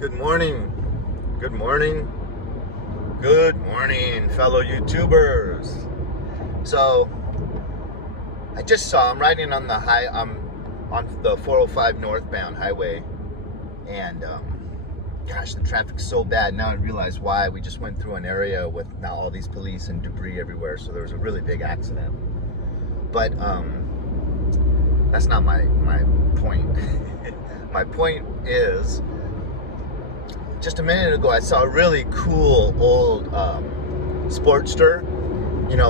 Good morning. Good morning. Good morning, fellow YouTubers. So I'm riding on on the 405 northbound highway, and gosh, the traffic's so bad now. I realize why. We just went through an area with now all these police and debris everywhere, so there was a really big accident. But that's not my point. My point is, just a minute ago, I saw a really cool old Sportster,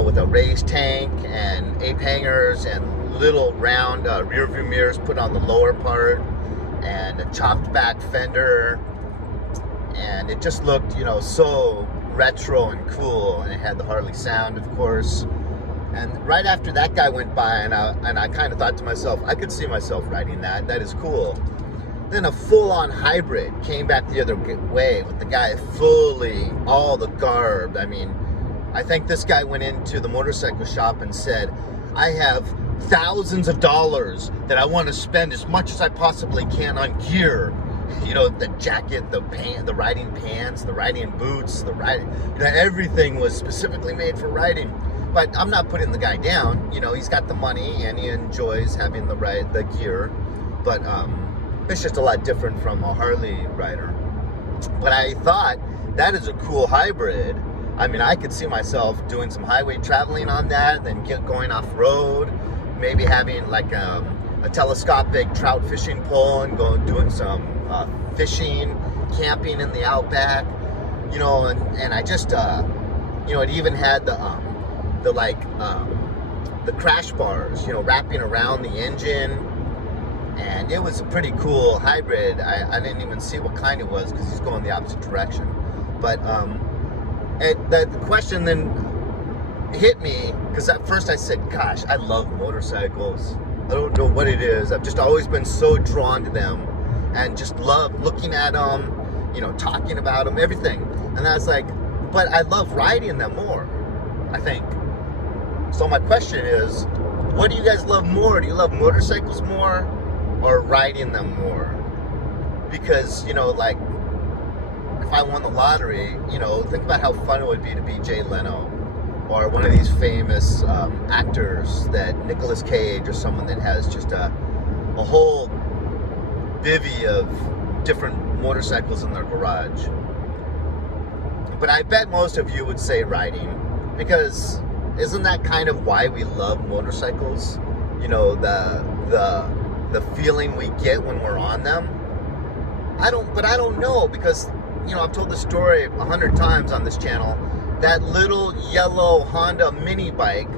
with a raised tank and ape hangers and little round rear view mirrors put on the lower part and a chopped back fender. And it just looked, so retro and cool. And it had the Harley sound, of course. And right after that guy went by, and I kind of thought to myself, I could see myself riding that. That is cool. Then a full-on hybrid came back the other way with the guy fully, all the garb. I mean, I think this guy went into the motorcycle shop and said, I have thousands of dollars that I want to spend as much as I possibly can on gear. The jacket, the riding pants, the riding boots, everything was specifically made for riding. But I'm not putting the guy down. He's got the money and he enjoys having the gear. But it's just a lot different from a Harley rider. But I thought, that is a cool hybrid. I mean, I could see myself doing some highway traveling on that, then going off-road, maybe having like a telescopic trout fishing pole and doing some fishing, camping in the outback, and I just, it even had the crash bars, wrapping around the engine. And it was a pretty cool hybrid. I didn't even see what kind it was because he's going the opposite direction. But the question then hit me, because at first I said, gosh, I love motorcycles. I don't know what it is. I've just always been so drawn to them and just love looking at them, talking about them, everything. And I was like, but I love riding them more, I think. So my question is, what do you guys love more? Do you love motorcycles more or riding them more? Because, like, if I won the lottery, think about how fun it would be to be Jay Leno or one of these famous actors, that Nicolas Cage or someone that has just a whole bevy of different motorcycles in their garage. But I bet most of you would say riding, because isn't that kind of why we love motorcycles? The feeling we get when we're on them. I don't know, because I've told the story 100 times on this channel. That little yellow Honda mini bike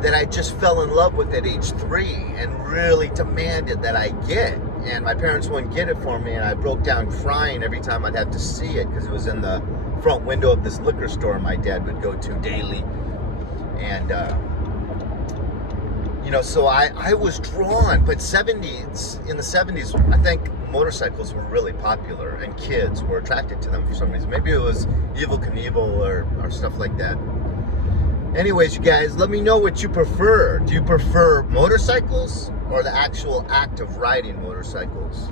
that I just fell in love with at age 3 and really demanded that I get, and my parents wouldn't get it for me, and I broke down crying every time I'd have to see it because it was in the front window of this liquor store my dad would go to daily. And so I was drawn. But in the 70s, I think motorcycles were really popular and kids were attracted to them for some reason. Maybe it was Evel Knievel or stuff like that. Anyways, you guys, let me know what you prefer. Do you prefer motorcycles or the actual act of riding motorcycles?